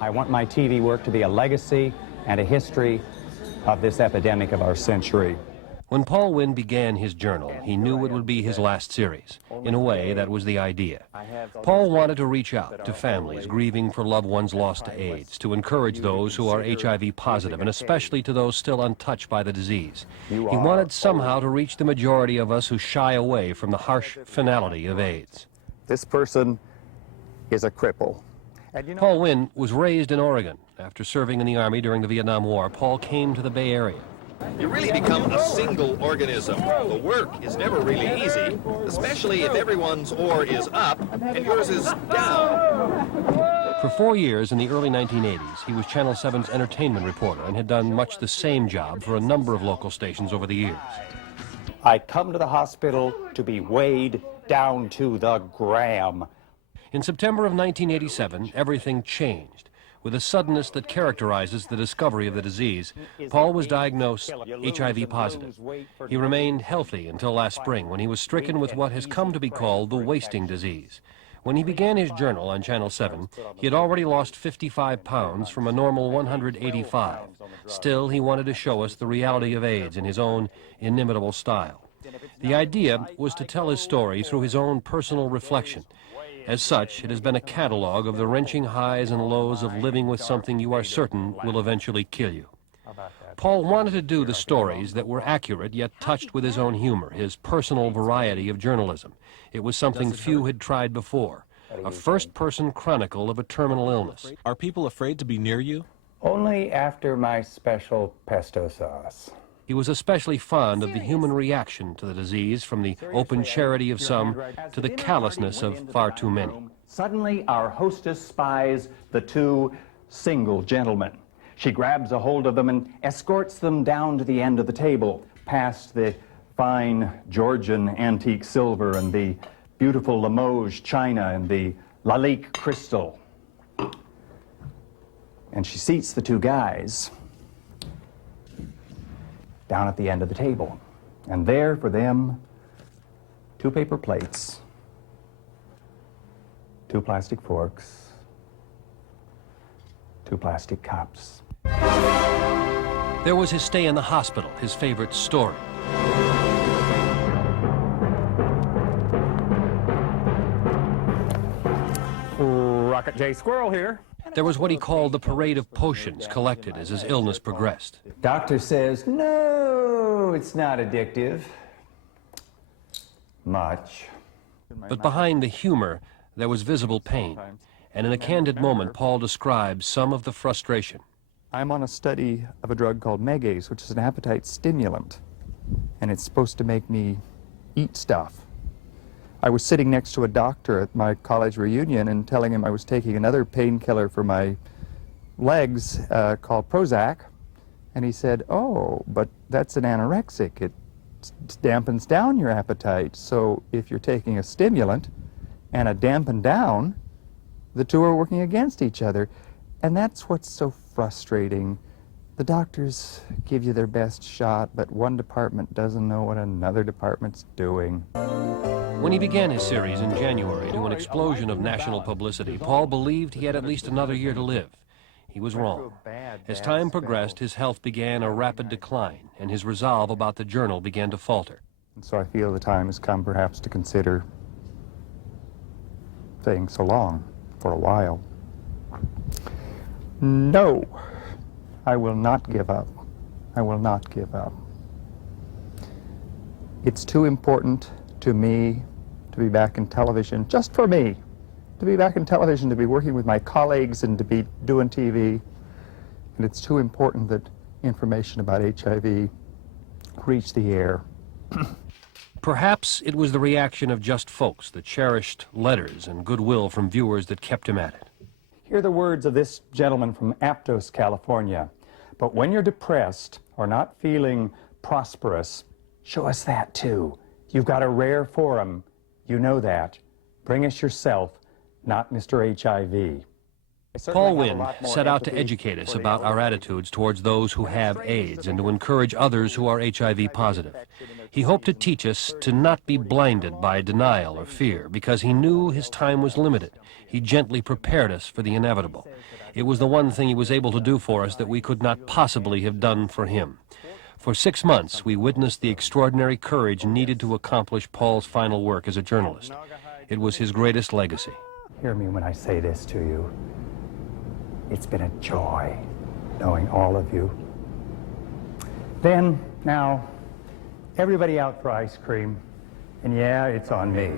I want my TV work to be a legacy and a history of this epidemic of our century. When Paul Wynne began his journal, he knew it would be his last series. In a way, that was the idea. Paul wanted to reach out to families grieving for loved ones lost to AIDS, to encourage those who are HIV positive, and especially to those still untouched by the disease. He wanted somehow to reach the majority of us who shy away from the harsh finality of AIDS. This person is a cripple. Paul Wynne was raised in Oregon. After serving in the Army during the Vietnam War, Paul came to the Bay Area. You really become a single organism. The work is never really easy, especially if everyone's oar is up and yours is down. For 4 years in the early 1980s, he was Channel 7's entertainment reporter and had done much the same job for a number of local stations over the years. I come to the hospital to be weighed down to the gram. In September of 1987, everything changed. With a suddenness that characterizes the discovery of the disease, Paul was diagnosed HIV positive. He remained healthy until last spring, when he was stricken with what has come to be called the wasting disease. When he began his journal on Channel 7, he had already lost 55 pounds from a normal 185. Still, he wanted to show us the reality of AIDS in his own inimitable style. The idea was to tell his story through his own personal reflection. As such, it has been a catalog of the wrenching highs and lows of living with something you are certain will eventually kill you. Paul wanted to do the stories that were accurate yet touched with his own humor, his personal variety of journalism. It was something few had tried before, a first-person chronicle of a terminal illness. Are people afraid to be near you? Only after my special pesto sauce. He was especially fond of the human reaction to the disease, from the open charity of some to the callousness of far too many. Suddenly, our hostess spies the two single gentlemen. She grabs a hold of them and escorts them down to the end of the table, past the fine Georgian antique silver and the beautiful Limoges china and the Lalique crystal. And she seats the two guys down at the end of the table. And there for them, 2 paper plates, 2 plastic forks, 2 plastic cups. There was his stay in the hospital, his favorite story. Rocket J. Squirrel here. There was what he called the parade of potions collected as his illness progressed. Doctor says, no, it's not addictive. Much. But behind the humor, there was visible pain. And in a candid moment, Paul describes some of the frustration. I'm on a study of a drug called Megase, which is an appetite stimulant. And it's supposed to make me eat stuff. I was sitting next to a doctor at my college reunion and telling him I was taking another painkiller for my legs called Prozac. And he said, oh, but that's an anorexic. It dampens down your appetite. So if you're taking a stimulant and a dampen down, the two are working against each other. And that's what's so frustrating. The doctors give you their best shot, but one department doesn't know what another department's doing. When he began his series in January to an explosion of national publicity, Paul believed he had at least another year to live. He was wrong. As time progressed, his health began a rapid decline, and his resolve about the journal began to falter. And so I feel the time has come perhaps to consider saying so long for a while. No, I will not give up. I will not give up. It's too important to me to be back in television, just for me, to be back in television, to be working with my colleagues and to be doing TV. And it's too important that information about HIV reach the air. Perhaps it was the reaction of just folks, the cherished letters and goodwill from viewers that kept him at it. Hear the words of this gentleman from Aptos, California. But when you're depressed or not feeling prosperous, show us that too. You've got a rare forum. You know that. Bring us yourself, not Mr. HIV. Paul Wynne set out to educate us about our attitudes towards those who have AIDS and to encourage others who are HIV positive. He hoped to teach us to not be blinded by denial or fear because he knew his time was limited. He gently prepared us for the inevitable. It was the one thing he was able to do for us that we could not possibly have done for him. For 6 months, we witnessed the extraordinary courage needed to accomplish Paul's final work as a journalist. It was his greatest legacy. Hear me when I say this to you. It's been a joy knowing all of you. Then, now, everybody out for ice cream. And yeah, it's on me.